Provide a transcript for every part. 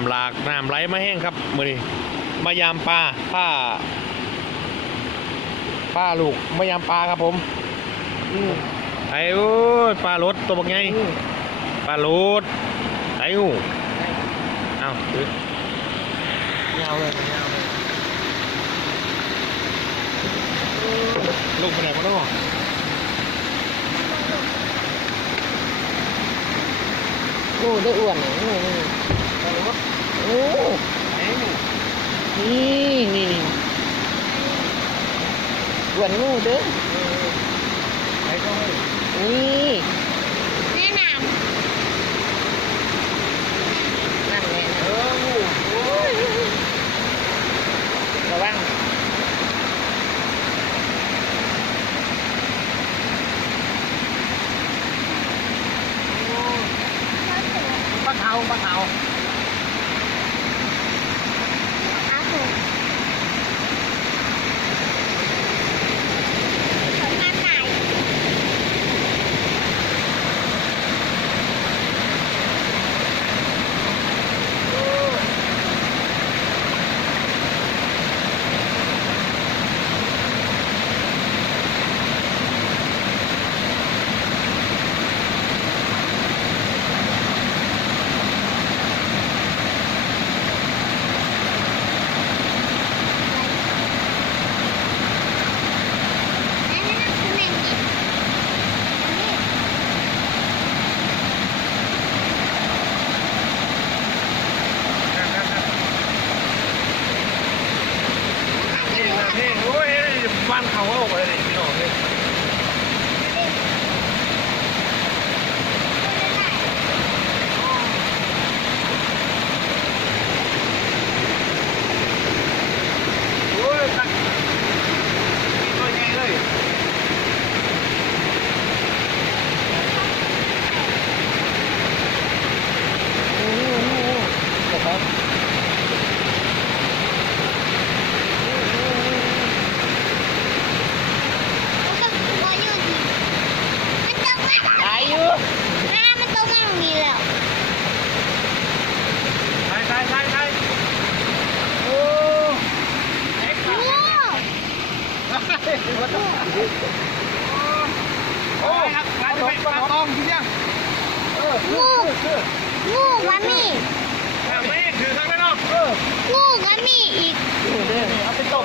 ำหลากน้ำไหลมาแห้งครับมือนี้มายามปลาป้าป้าลูกมายามปลาครับผมไอ้โอ้ยปลารถตัวบักไงปลารถไอ้หูเอาถือเงาเลยเงาเลยลูกไปไหนมาแล้วโอ้ได้อ้วนเลย นี่นี่กวนงูด้วยนี่แนะนำนั่นแหละเอองูระวังปลาเขาปลาเขา โอ้ครับมาจะไปปลาตองที่เนี่ยลูกลูกมันมีแม่ถือทั้งนั้นเนาลูกกันมีอีกเอาไปตบ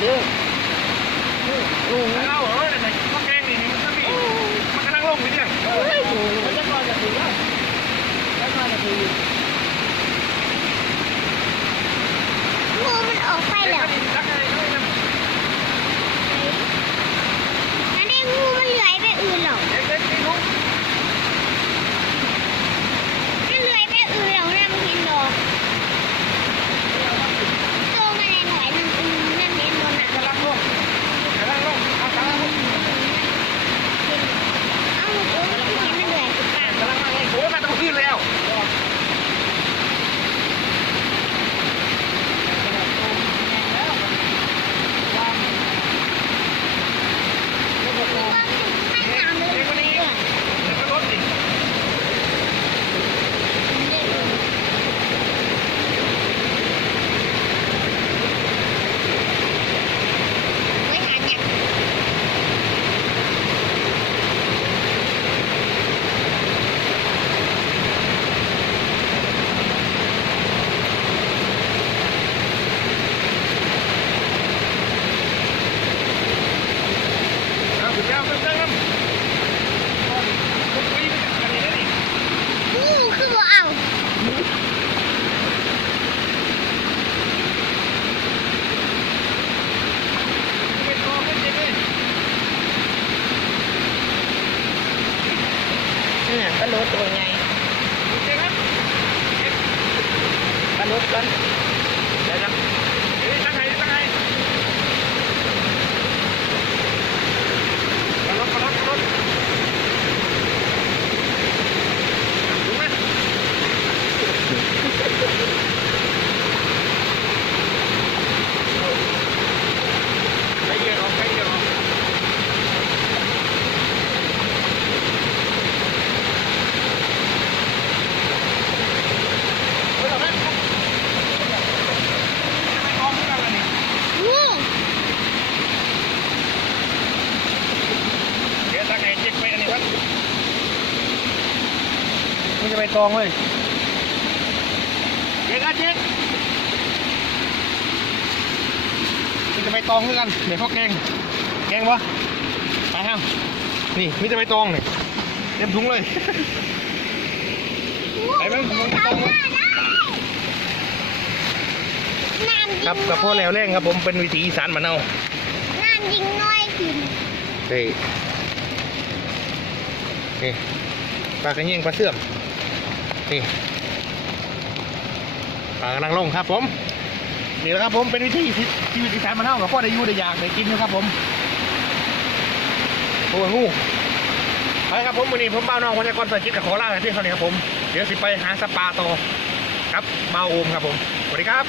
เด้อลูกนะ ลดตัวไงปลาลดก่อน มันจะไปตองเลยเด็กอาเจ๊กมันจะไปตองด้วยกันเดี๋ยวเขาแกงแกงวะไปฮะนี่มิจะไปตองนี่เต็มถุงเลยไปไหมถุงไปตองมั้ยน้ำยิงครับกับพ่อแล้วแรงครับผมเป็นวิถีอีสานมานเอาน้ำยิงน้อยขึ้นนี่นี่ปลากระเยียงปลาเสื่อม นี่ปลากำลังลงครับผมนี่แหละครับผมเป็นวิธีชีวิตอีสานมานเอากับพ่อได้ยูได้อยากได้กินอยู่ครับผมโอ้ยงูไปครับผมวันนี้ผมบ้าน้องวันนี้ก่อนใส่คิดกับขอลาไปเพียงเท่านี้ครับผมเดี๋ยวสิไปหาสปาต่อครับบ้าโอมครับผมสวัสดีครับ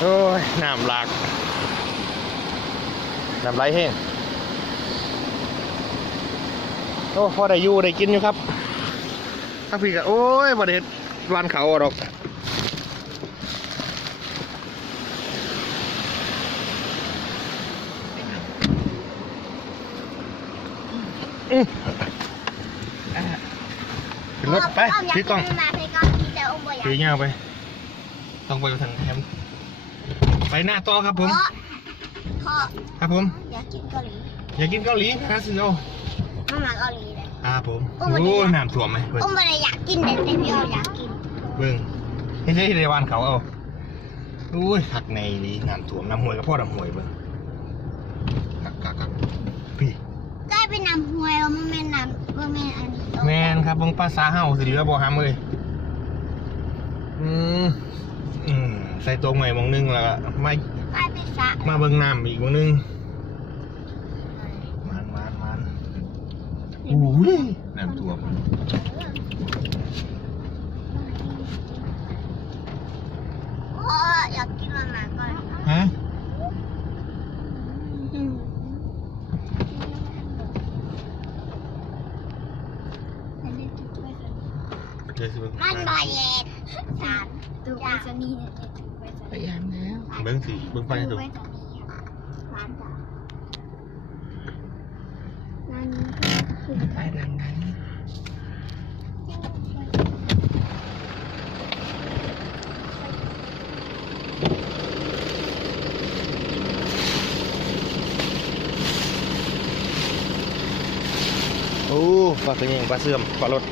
โอ้ยน้ำหลากน้ำไหลแห้ง โอ้พอได้อยู่ได้กินอยู่ครับถ้าพี่ก็โอ้ยบไดเฮ็ดวันเขาหรอกอื้อขึ้นรถไปพี่กล้องมาพี่กล้องที่จะอุ้มบ่อยากถือเงาไป ต้องไปทางแฮมไปหน้าต่อครับผมพ่อครับผม อยากกินเกาหลี อยากกินเกาหลีฮาซิโอ มามาเกาหลีเลย ครับผมโอ้วันนี้ โอ้น้ำท่วมไหมเบิ่งอุ้มบ่ได้อยากกินแต่แต่พี่เอาอยากกินเบิ่งเฮ้ยเฮ้ยในวันเขาเอาอุ้ยหักในนี้น้ำท่วมน้ำห้วยกับพ่อน้ำห้วยเบิ่งกักกักกักพี่ได้ไปนำหวยแล้วมันเป็นนำมันเป็นอันนี้แมนครับเบิ่งภาษาเฮาสิเหลือบ่หามเลยอืมอืมใส่ตรงใหม่มองนึงแล้วก็มา ได้ไปสระมาเบิ่งน้ำอีกมองนึงมันมันมัน อุ้ยน้ำท่วมโอ้อยากกินมาม่าก่อนฮะอืมอันนี้ถูกไปสนีเดี๋ยวสิเบิ่งมันบอยเย็นสามถูกไปสนีเนี่ยถูกไปสพนียายามแล้วเบิ่งสิเบิ่งไปให้ถูดูกไปสนีร้านจ้ะนั่นคือ ถ่ายดังนั้นโอ้ปลากระเยงปลาเสื่อมปลารถ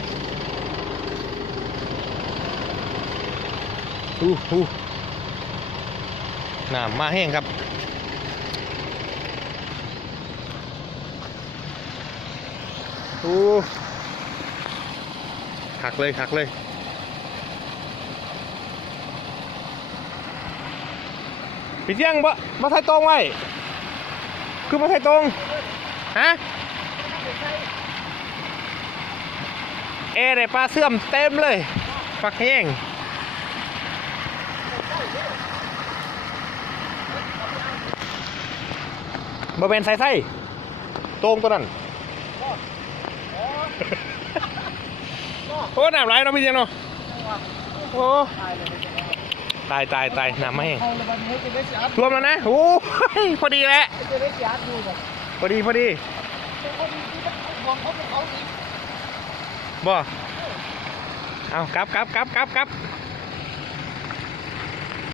อู้หูน้ำมาแห้งครับ โอ้ขักเลยขักเลยปิดยังบะมาใส่ตรงไว้คือมาใส่ตรง ฮะ เอได้ปลาเสื่อมเต็มเลย ปักแห้งบะเป็นใส่ไส้ตรงตัวนั้น โอ้หนามไรเนาะพี่เจนเนาะโอ้ตายตายตายหนามไม่รวมแล้วนะโอ้พอดีแหละพอดีพอดีบ่เอากลับกลับกลับกลับกลับ